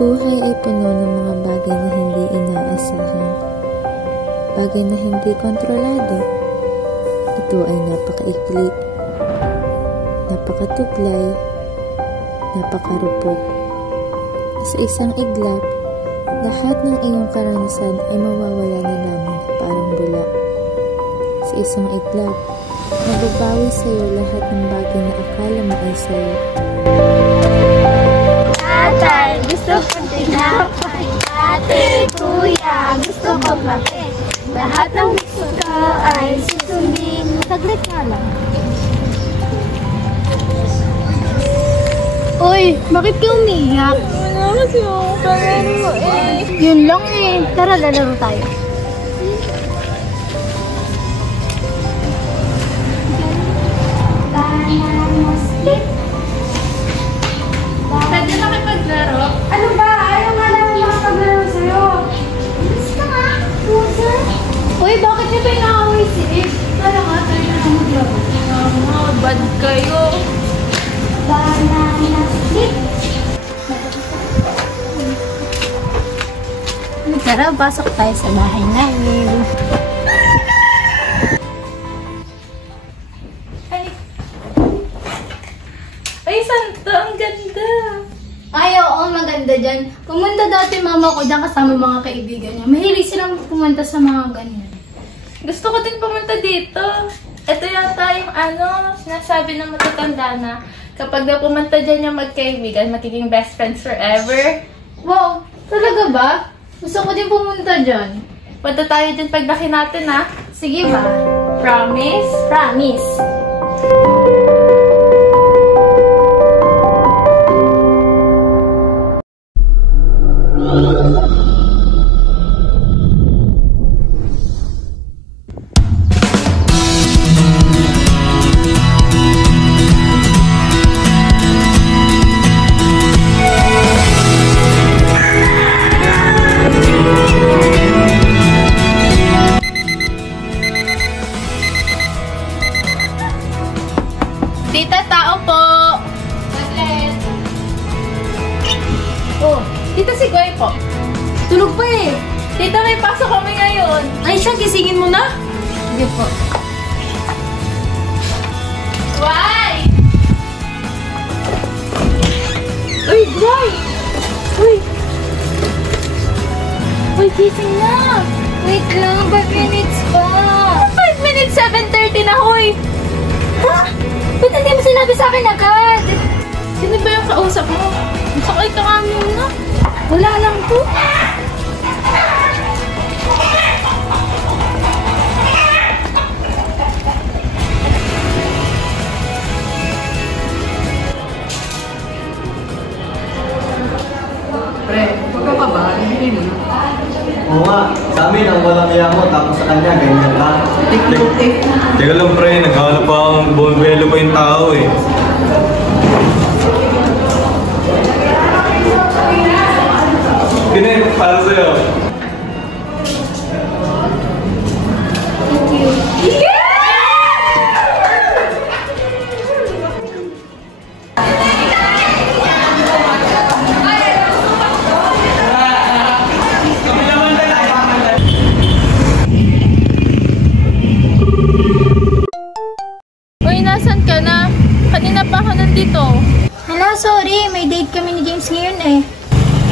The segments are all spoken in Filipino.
buhay ay puno ng mga bagay na hindi inaasahan. Bagay na hindi kontrolado. Ito ay napakaikli, napakatuklay, napakarupok. Sa isang iglap, lahat ng iyong karanasan ay mawawala na lamang parang bula. Sa isang iglap, mababawi sa iyo lahat ng bagay na akala mo ay sa iyo. Tatay, gusto ko tinapay. Ate, kuya, gusto ko kape. Lahat ng gusto ko ay susundin. Saglit nga lang. Uy, bakit ka umiyak? Wala kasi ako kalaro mo eh. Yun lang eh. Tara, lalaro tayo. Banana split. Pwede na kayo paglaro? Ano ba? Ayaw nga naman makapaglaro sa'yo. Basta nga, loser. Uy, bakit niyo tayo nakaway si Eve? Tara nga, tayo na maglaro. Bad kayo. Banana split. Tara, pasok tayo sa bahay namin. Ay, santo, ang ganda. Ay, oo, maganda dyan. Pumunta dati mama ko dyan kasama mga kaibigan niya. Mahilig silang pumunta sa mga ganyan. Gusto ko din pumunta dito. Ito yata yung sinasabi ng matatanda na kapag na pumunta dyan yung magkaibigan, magiging best friends forever. Wow, talaga ba? Gusto ko din pumunta dyan. Punta tayo dyan paglaki natin, ha? Sige ba? Promise? Promise. Tita, tao po! Saglit. Oh, tita si Goy po. Tulog pa eh. Tita, may pasok kami ngayon. Ay siya, gisingin mo na. Sige po. Why? Uy, Goy! Uy! Uy, gising na! Wait lang, 5 minutes pa. 5 minutes, 7:30 na, hoy! Ha? Ba't hindi mo sinabi sa akin agad? Sino ba yung kausap mo? Sakay ka nga muna. Wala lang to. Pre, huwag ka pa ba? Hindi mo na. Oo nga, sa amin ang walang iya mo, tapos sa kanya, ganyan lang. Teka lang pre, naghahanap pa akong bumbelo pa yung tao eh. Pinay, para sa'yo. Uy, nasan ka na? Kanina pa ako nandito. Hala, sorry. May date kami ni James ngayon eh.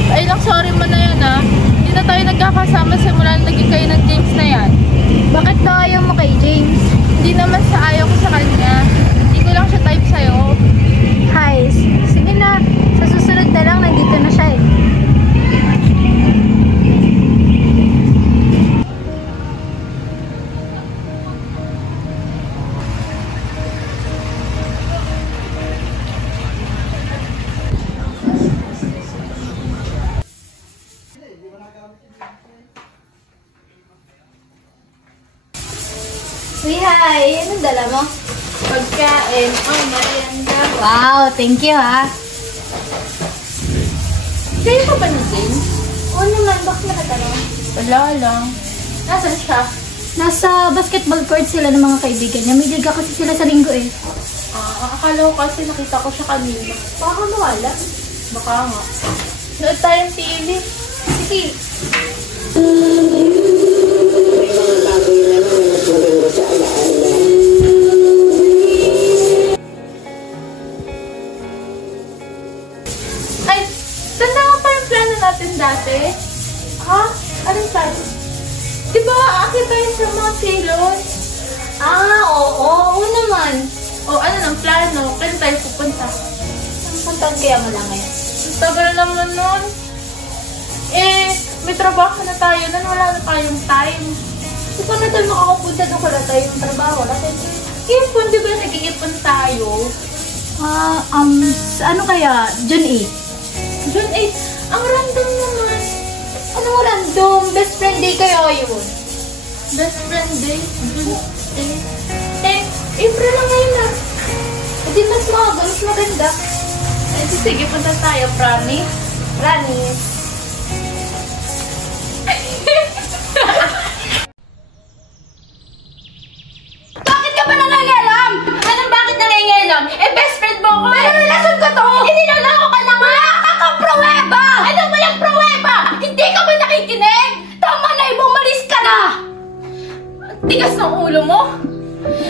Ay lang, sorry mo na yan, ha? Hindi na tayo nagkakasama simula na naging kayo ng James na yan. Bakit ba ayaw mo kay James? Hindi naman sa ayaw ko sa kanya. Hindi ko lang siya type sa'yo. Hi. Sige na. Sa susunod na lang, nandito na siya eh. Uy, hi! Anong dala mo? Pagkain. Oh, merienda. Wow, thank you ha. Kayo pa ba ni James? Oo naman, bakit nakatanong? Wala lang. Nasaan siya? Nasa basketball court sila ng mga kaibigan niya. May liga kasi sila sa linggo eh. Akala ko kasi nakita ko siya kanina. Baka mawala. Baka nga. Nood tayong TV. Sige. Ay, tanda mo pa yung plano natin dati? Ha? Anong plano? Di ba aakit tayo sa mga silon? Oo naman. O ano ng plano? Kailan tayo pupunta? Puntahan kaya mo lang ngayon. Ang tagal naman nun. May trabaho na tayo nun. Wala na tayong time. So, paano tayo makakapunta doon kung wala tayong trabaho? Wala tayong Ipon, di ba nag-iipon tayo? ano kaya? June 8. June 8, ang random naman. Anong random? Best friend day kaya yun. Best friend day, June 8. April lang ngayon na. Hindi mas maaga, mas maganda. Sige, punta tayo, promise. Promise. Bakit ka ba nangangalam? Anong bakit nangangalam? Best friend mo ko. Pero relasyon ko to. Ininalako ka na nga. Wala kang pruweba. Ano ba yung pruweba? Hindi ka ba nakikinig? Tama na, umalis ka na. Tigas ng ulo mo.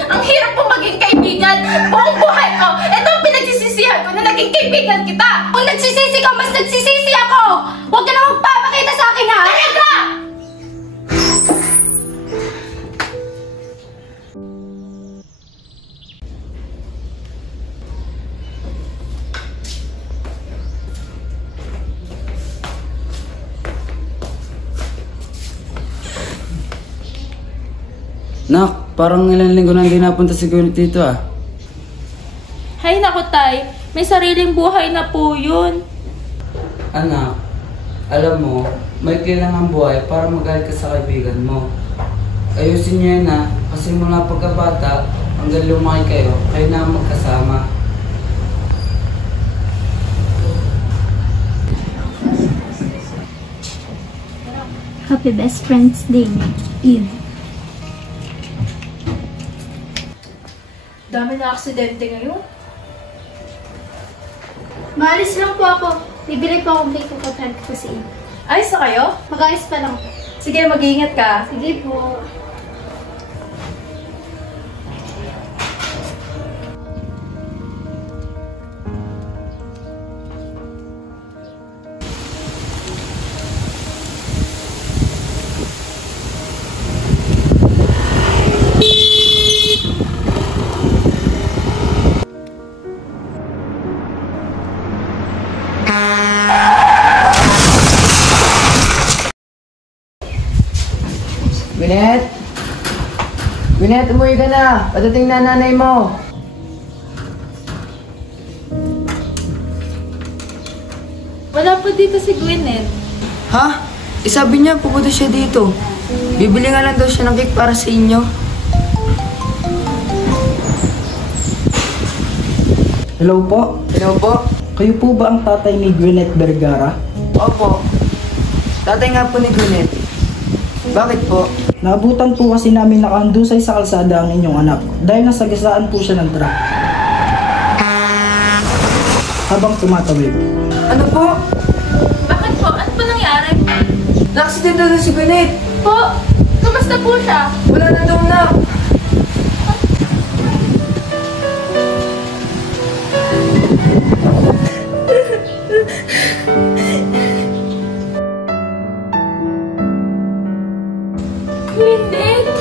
Ang hirap po maging kaibigan. Buong buhay ko. Ito ang pinagsisisihan ko na naging kaibigan kita. Kung nagsisisi ka, mas nagsisisi ako. Huwag ka na magpapakita sa akin, ha? Talaga! Nak, parang ilang linggo na hindi napunta si Gwyneth dito ah. Hay naku, Tay. May sariling buhay na po yun. Anak, alam mo, may kailangan buhay para magalit ka sa kaibigan mo. Ayusin niyo yan ah, kasi mula pagkabata, hanggang lumaki kayo na magkasama. Happy Best Friends Day, Eve. Dami na aksidente ngayon. Maalis lang po ako. Bibili po akong cake kapag hand ko si Eve. Ayos na kayo? Mag-ayos pa lang. Sige, mag-iingat ka. Sige po. Gwyneth? Gwyneth, umuwi ka na. Patating na nanay mo. Wala pa dito si Gwyneth. Ha? Sabi niya, pupunta siya dito. Bibili nga lang daw siya ng cake para sa inyo. Hello po. Hello po? Kayo po ba ang tatay ni Gwyneth Vergara? Opo. Tatay nga po ni Gwyneth. Bakit po? Naabutan po kasi namin nakahandusay sa kalsada ang inyong anak dahil nasagasaan po siya ng truck. Habang tumatawid. Ano po? Bakit po? Ano po nangyari? Na-accident na si Gwyneth. Po, kamusta po siya? Wala na daw na. Gwyneth?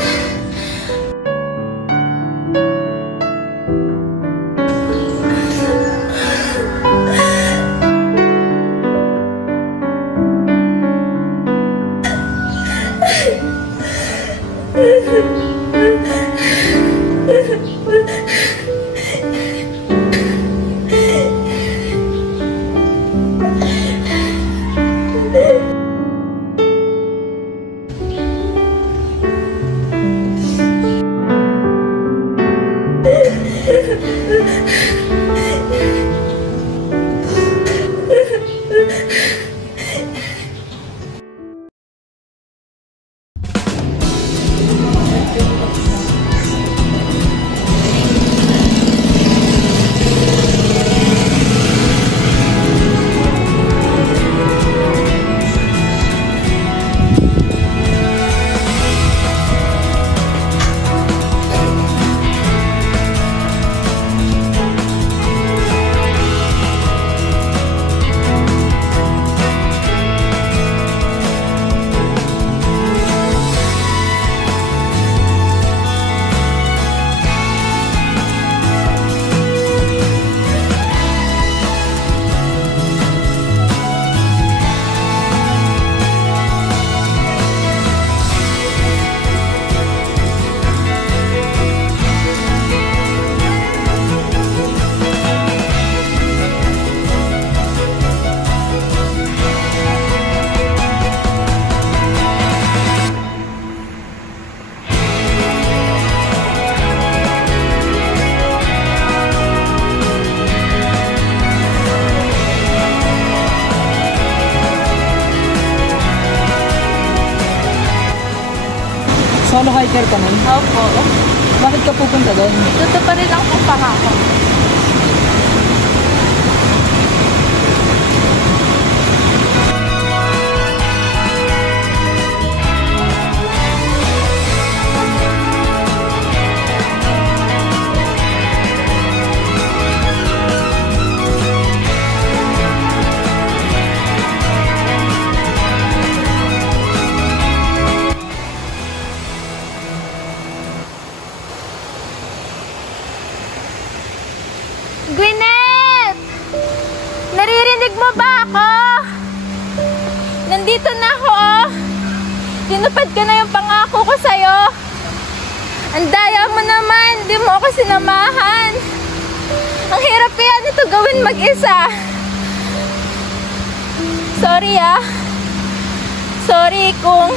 Solo hiker ka nun? Opo. Bakit ka pupunta doon? Ito pa rin ang pangako. Gwyneth! Naririnig mo ba ako? Nandito na ako, oh. Tinupad ko na yung pangako ko sa'yo. Ang daya mo naman, di mo ako sinamahan. Ang hirap kaya nito gawin mag-isa. Sorry, ah. Sorry kung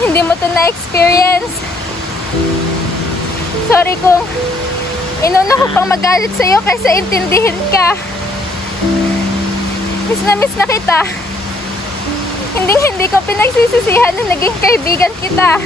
hindi mo to na-experience. Sorry kung inuna ko pang magalit sa'yo kaysa intindihin ka. Miss na kita. Hindi ko pinagsisisihan na naging kaibigan kita.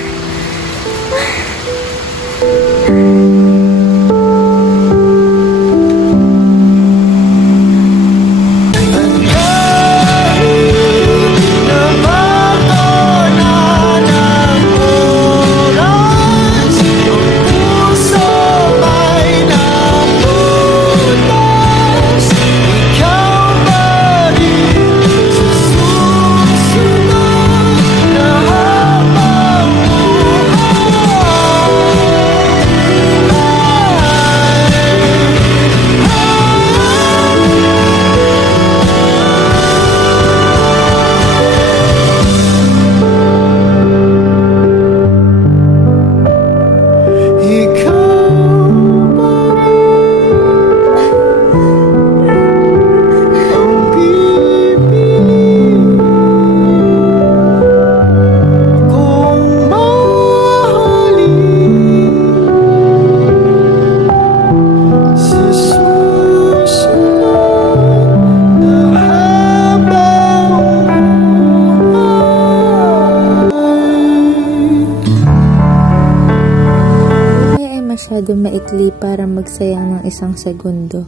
Masyado maikli para magsayang ng isang segundo.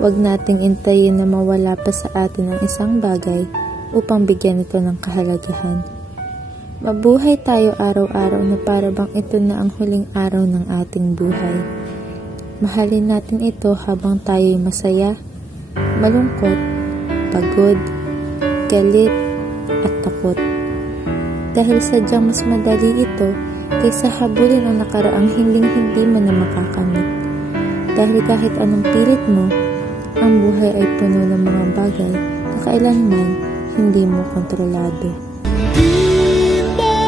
Huwag nating intayin na mawala pa sa atin ang isang bagay upang bigyan ito ng kahalagahan. Mabuhay tayo araw-araw na para bang ito na ang huling araw ng ating buhay. Mahalin natin ito habang tayo'y masaya, malungkot, pagod, galit, at takot. Dahil sadyang mas madali ito kaysa habulin ang nakaraang hindi mo na makakamit. Dahil kahit anong pilit mo, ang buhay ay puno ng mga bagay na kailanman hindi mo kontrolado. Di ba